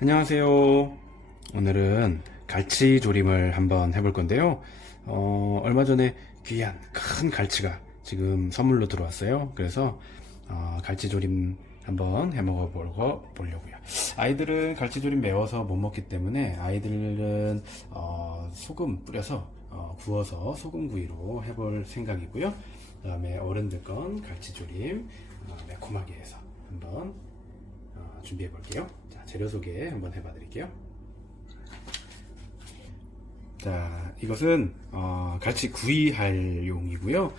안녕하세요. 오늘은 갈치 조림을 한번 해볼 건데요. 얼마 전에 귀한 큰 갈치가 지금 선물로 들어왔어요. 그래서 갈치 조림 한번 해 먹어 보려고요. 아이들은 갈치 조림 매워서 못 먹기 때문에 아이들은 소금 뿌려서 구워서 소금구이로 해볼 생각이고요. 그 다음에 어른들 건 갈치 조림 매콤하게 해서 한번 준비해 볼게요. 자, 재료 소개 한번 해봐 드릴게요. 자, 이것은 갈치 구이할 용이고요.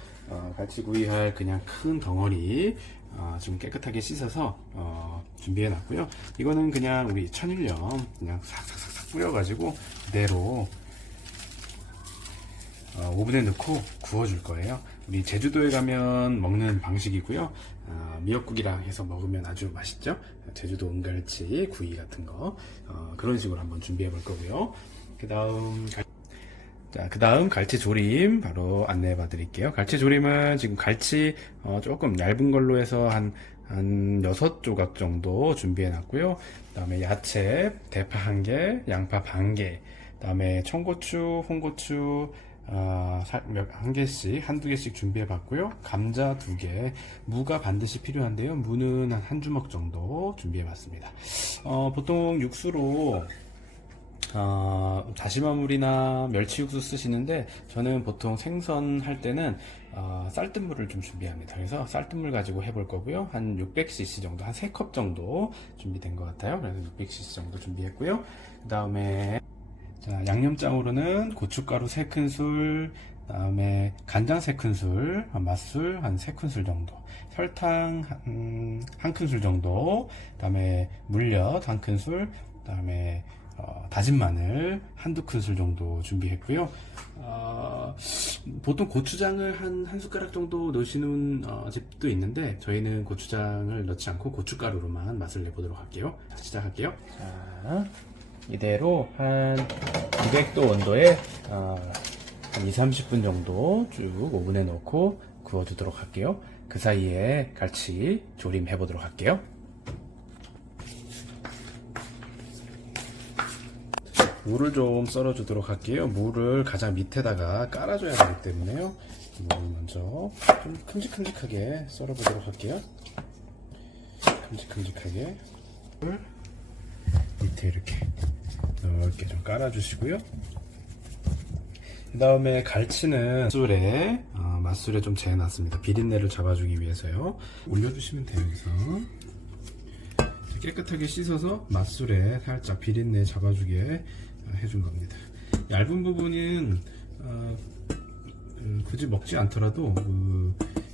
갈치 구이할 그냥 큰 덩어리 좀 깨끗하게 씻어서 준비해 놨고요. 이거는 그냥 우리 천일염 그냥 싹싹싹 뿌려 가지고 그대로 오븐에 넣고 구워줄 거예요. 우리 제주도에 가면 먹는 방식이고요. 미역국이랑 해서 먹으면 아주 맛있죠. 제주도 은갈치 구이 같은 거 그런 식으로 한번 준비해 볼 거고요. 그 다음 갈치 조림 바로 안내해 봐 드릴게요. 갈치 조림은 지금 갈치 조금 얇은 걸로 해서 한 6조각 정도 준비해 놨고요. 그 다음에 야채 대파 1개, 양파 반개, 그 다음에 청고추, 홍고추 한 개씩, 한두 개씩 준비해 봤고요. 감자 2개, 무가 반드시 필요한데요. 무는 한 주먹 정도 준비해 봤습니다. 보통 육수로 다시마물이나 멸치 육수 쓰시는데 저는 보통 생선 할 때는 쌀뜨물을 좀 준비합니다. 그래서 쌀뜨물 가지고 해볼 거고요. 한 600cc 정도, 한 3컵 정도 준비된 것 같아요. 그래서 600cc 정도 준비했고요. 그 다음에 양념장으로는 고춧가루 3큰술, 그 다음에 간장 3큰술, 맛술 한 3큰술 정도, 설탕 한 큰술 정도, 그 다음에 물엿 1큰술, 그 다음에 다진 마늘 한두 큰술 정도 준비했고요. 보통 고추장을 한 숟가락 정도 넣으시는 집도 있는데 저희는 고추장을 넣지 않고 고춧가루로만 맛을 내보도록 할게요. 자, 시작할게요. 자, 이대로 한 200도 온도에 한 2-30분 정도 쭉 오븐에 넣고 구워주도록 할게요. 그 사이에 갈치 조림 해보도록 할게요. 물을 좀 썰어주도록 할게요. 물을 가장 밑에다가 깔아줘야 되기 때문에요. 물을 먼저 좀 큼직큼직하게 썰어보도록 할게요. 큼직큼직하게 물 밑에 이렇게 넓게 좀 깔아주시고요. 그 다음에 갈치는 맛술에 좀 재놨습니다. 비린내를 잡아주기 위해서요. 올려주시면 돼요. 여기서 깨끗하게 씻어서 맛술에 살짝 비린내 잡아주게 해준 겁니다. 얇은 부분은 굳이 먹지 않더라도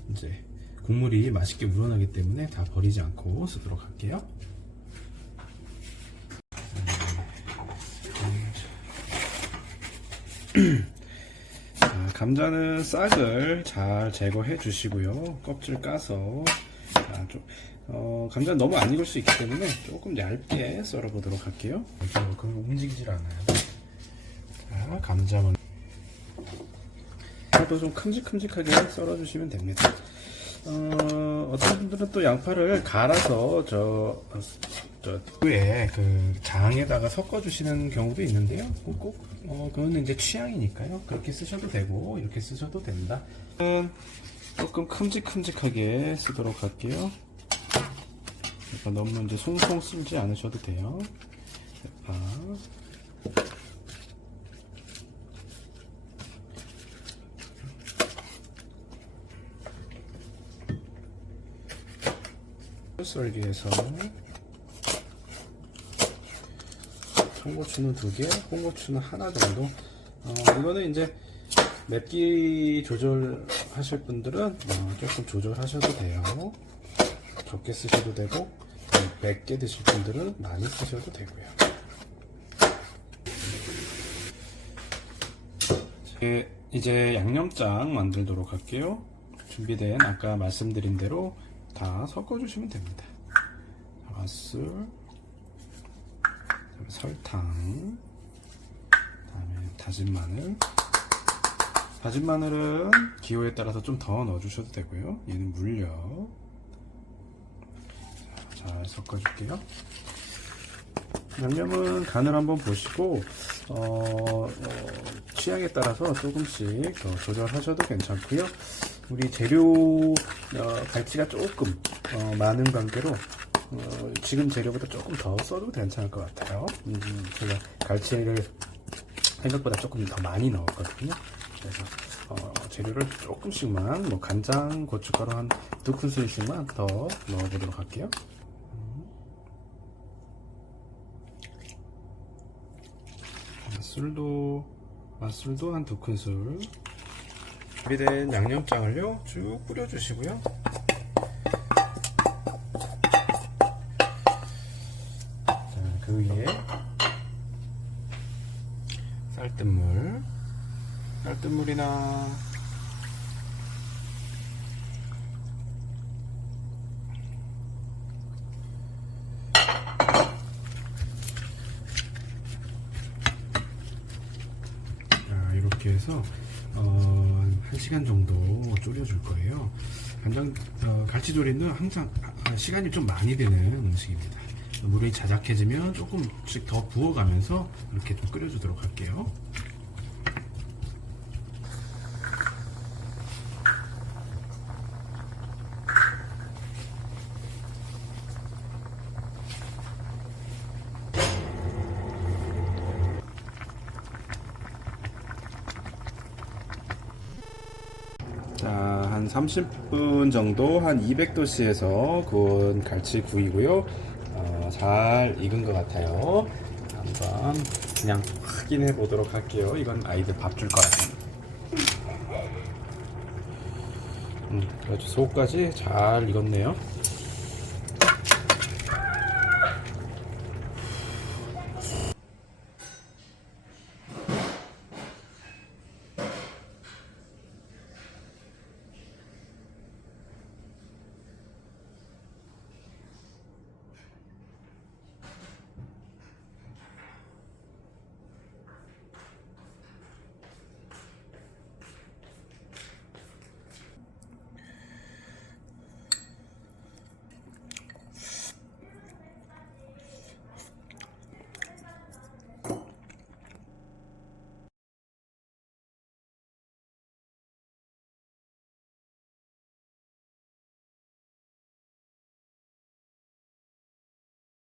이제 국물이 맛있게 우러나기 때문에 다 버리지 않고 쓰도록 할게요. 감자는 싹을 잘 제거해 주시고요. 껍질 까서 감자는 너무 안 익을 수 있기 때문에 조금 얇게 썰어 보도록 할게요. 그럼 움직이질 않아요. 자, 감자는 좀 큼직큼직하게 썰어 주시면 됩니다. 어떤 분들은 또 양파를 갈아서 위에 그 장에다가 섞어 주시는 경우도 있는데요. 그거는 이제 취향이니까요. 그렇게 쓰셔도 되고 이렇게 쓰셔도 된다. 조금 큼직큼직하게 쓰도록 할게요. 너무 이제 송송 쓸지 않으셔도 돼요. 대파. 썰기해서 청고추는 2개, 홍고추는 하나 정도. 이거는 이제 맵기 조절하실 분들은 조금 조절하셔도 돼요. 적게 쓰셔도 되고 맵게 드실 분들은 많이 쓰셔도 되고요. 이제 양념장 만들도록 할게요. 준비된 아까 말씀드린 대로 다 섞어주시면 됩니다. 맛술, 설탕, 그다음에 다진 마늘. 다진 마늘은 기호에 따라서 좀 더 넣어주셔도 되고요. 얘는 물엿. 잘 섞어줄게요. 양념은 간을 한번 보시고 취향에 따라서 조금씩 더 조절하셔도 괜찮고요. 우리 재료 갈치가 조금 많은 관계로 지금 재료보다 조금 더 써도 괜찮을 것 같아요. 제가 갈치를 생각보다 조금 더 많이 넣었거든요. 그래서 재료를 조금씩만 뭐 간장, 고춧가루 한 2큰술씩만 더 넣어보도록 할게요. 맛술도 한 2큰술. 준비된 양념장을요 쭉 뿌려주시고요. 자, 그 위에 쌀뜨물이나 이렇게 해서 1시간 정도 졸여줄 거예요. 갈치조림은 항상 시간이 좀 많이 드는 음식입니다. 물이 자작해지면 조금씩 더 부어가면서 이렇게 좀 끓여주도록 할게요. 자, 한 30분 정도 한 200도씨에서 구운 갈치구이고요. 잘 익은 것 같아요. 한번 그냥 확인해 보도록 할게요. 이건 아이들 밥 줄 거라서. 그래도 속까지 잘 익었네요.